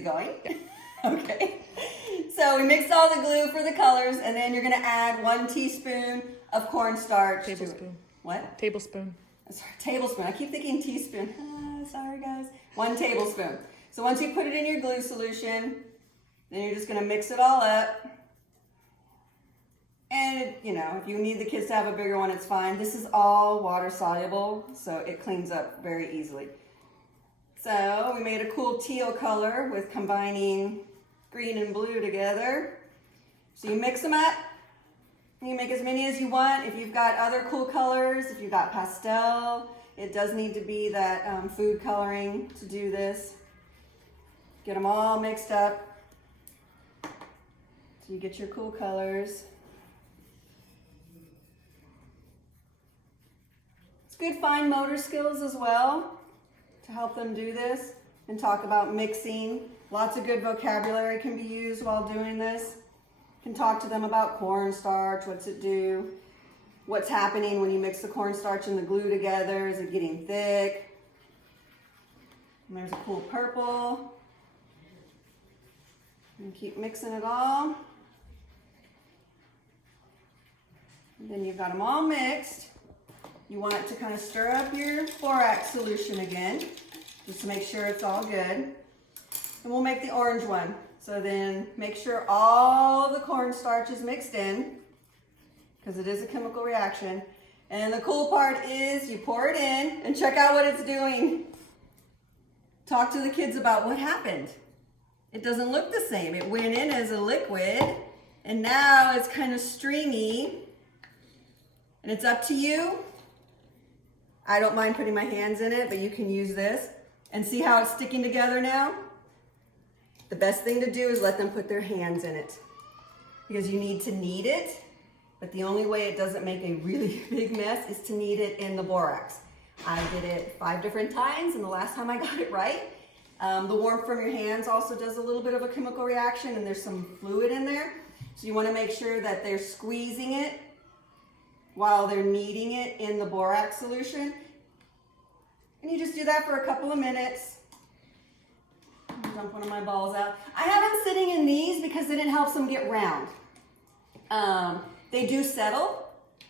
Going? Okay. So we mixed all the glue for the colors, and then you're gonna add 1 teaspoon of cornstarch. Tablespoon. What? Tablespoon. Sorry, tablespoon. I keep thinking teaspoon. Sorry guys. 1 tablespoon. So once you put it in your glue solution, then you're just gonna mix it all up. And you know, if you need the kids to have a bigger one, it's fine. This is all water soluble, so it cleans up very easily. So we made a cool teal color with combining green and blue together. So you mix them up. You can make as many as you want. If you've got other cool colors, if you've got pastel, it does need to be that food coloring to do this. Get them all mixed up so you get your cool colors. It's good fine motor skills as well to help them do this and talk about mixing. Lots of good vocabulary can be used while doing this. You can talk to them about cornstarch, what's it do, what's happening when you mix the cornstarch and the glue together, is it getting thick? And there's a cool purple. And keep mixing it all. And then you've got them all mixed. You want it to kind of stir up your borax solution again, just to make sure it's all good. And we'll make the orange one. So then make sure all the cornstarch is mixed in, because it is a chemical reaction. And the cool part is you pour it in and check out what it's doing. Talk to the kids about what happened. It doesn't look the same. It went in as a liquid, and now it's kind of stringy. And it's up to you. I don't mind putting my hands in it, but you can use this. And see how it's sticking together now? The best thing to do is let them put their hands in it, because you need to knead it, but the only way it doesn't make a really big mess is to knead it in the borax. I did it 5 different times, and the last time I got it right. The warmth from your hands also does a little bit of a chemical reaction, and there's some fluid in there. So you want to make sure that they're squeezing it while they're kneading it in the borax solution. And you just do that for a couple of minutes. Dump one of my balls out. I have them sitting in these because then it helps them get round. They do settle,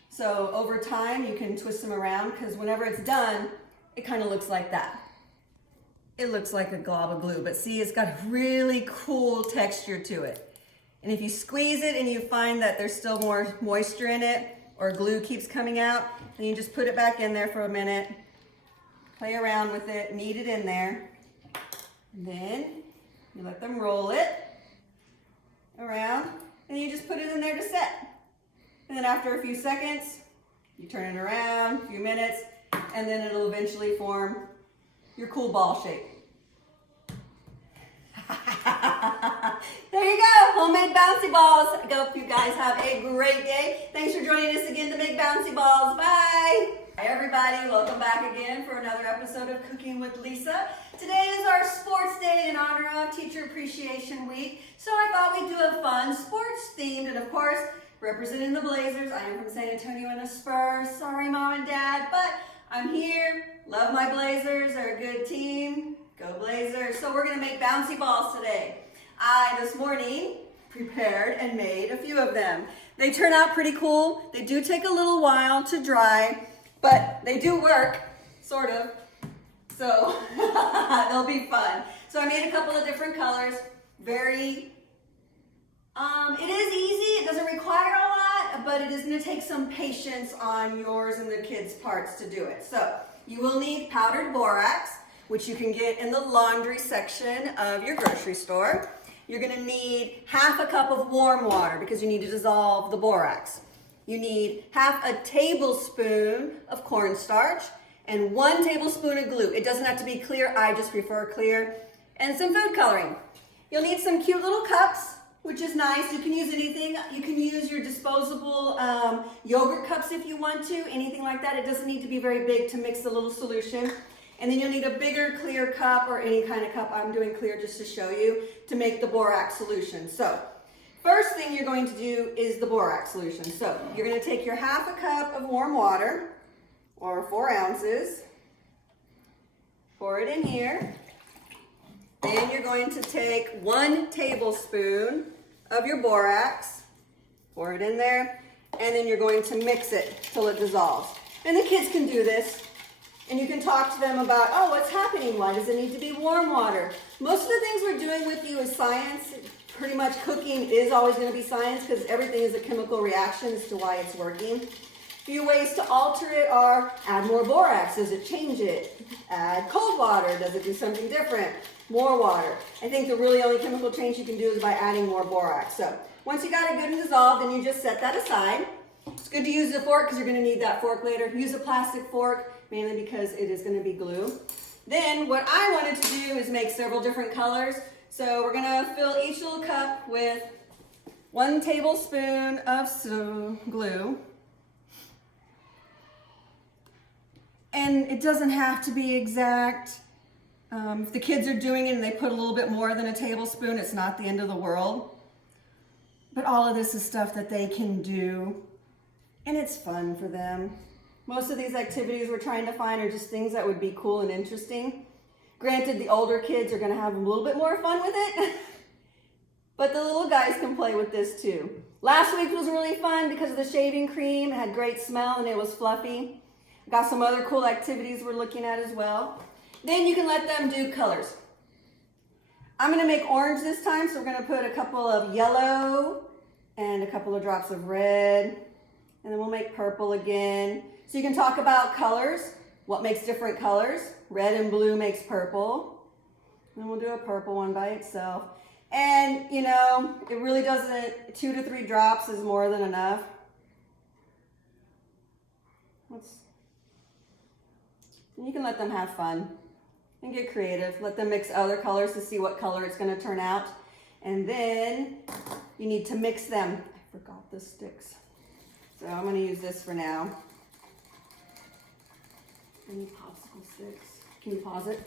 so over time you can twist them around, because whenever it's done, it kind of looks like that. It looks like a glob of glue, but see, it's got a really cool texture to it. And if you squeeze it and you find that there's still more moisture in it, or glue keeps coming out, then you just put it back in there for a minute, play around with it, knead it in there, and then you let them roll it around, and you just put it in there to set. And then after a few seconds, you turn it around, a few minutes, and then it'll eventually form your cool ball shape. There you go, homemade bouncy balls. I hope you guys have a great day. Thanks for joining us again to make bouncy balls. Bye. Hi everybody, welcome back again for another episode of Cooking with Lisa. Today is our sports day in honor of Teacher Appreciation Week. So I thought we'd do a fun sports themed, and of course, representing the Blazers. I am from San Antonio and the Spurs. Sorry Mom and Dad, but I'm here. Love my Blazers, they're a good team. Go Blazers. So we're gonna make bouncy balls today. I, this morning, prepared and made a few of them. They turn out pretty cool. They do take a little while to dry, but they do work, sort of. So they'll be fun. So I made a couple of different colors. Very, it is easy. It doesn't require a lot, but it is gonna take some patience on yours and the kids' parts to do it. So you will need powdered borax, which you can get in the laundry section of your grocery store. You're gonna need half a cup of warm water because you need to dissolve the borax. You need half a tablespoon of cornstarch and 1 tablespoon of glue. It doesn't have to be clear, I just prefer clear. And some food coloring. You'll need some cute little cups, which is nice. You can use anything. You can use your disposable yogurt cups if you want to, anything like that. It doesn't need to be very big to mix the little solution. And then you'll need a bigger clear cup, or any kind of cup. I'm doing clear just to show you, to make the borax solution. So first thing you're going to do is the borax solution. So you're going to take your half a cup of warm water, or 4 ounces, pour it in here. Then you're going to take 1 tablespoon of your borax, pour it in there, and then you're going to mix it till it dissolves. And the kids can do this, and you can talk to them about, oh, what's happening? Why does it need to be warm water? Most of the things we're doing with you is science. Pretty much cooking is always going to be science because everything is a chemical reaction as to why it's working. A few ways to alter it are add more borax. Does it change it? Add cold water. Does it do something different? More water. I think the really only chemical change you can do is by adding more borax. So once you got it good and dissolved, then you just set that aside. It's good to use a fork because you're going to need that fork later. Use a plastic fork, mainly because it is going to be glue. Then what I wanted to do is make several different colors. So we're going to fill each little cup with 1 tablespoon of glue. And it doesn't have to be exact. If the kids are doing it and they put a little bit more than a tablespoon, it's not the end of the world. But all of this is stuff that they can do, and it's fun for them. Most of these activities we're trying to find are just things that would be cool and interesting. Granted, the older kids are going to have a little bit more fun with it, but the little guys can play with this too. Last week was really fun because of the shaving cream. It had great smell and it was fluffy. Got some other cool activities we're looking at as well. Then you can let them do colors. I'm going to make orange this time, so we're going to put a couple of yellow and a couple of drops of red, and then we'll make purple again. So you can talk about colors, what makes different colors. Red and blue makes purple. And we'll do a purple one by itself. And, you know, it really doesn't, 2 to 3 drops is more than enough. You can let them have fun and get creative. Let them mix other colors to see what color it's going to turn out. And then you need to mix them. I forgot the sticks. So I'm going to use this for now. Any popsicle sticks? Can you pause it?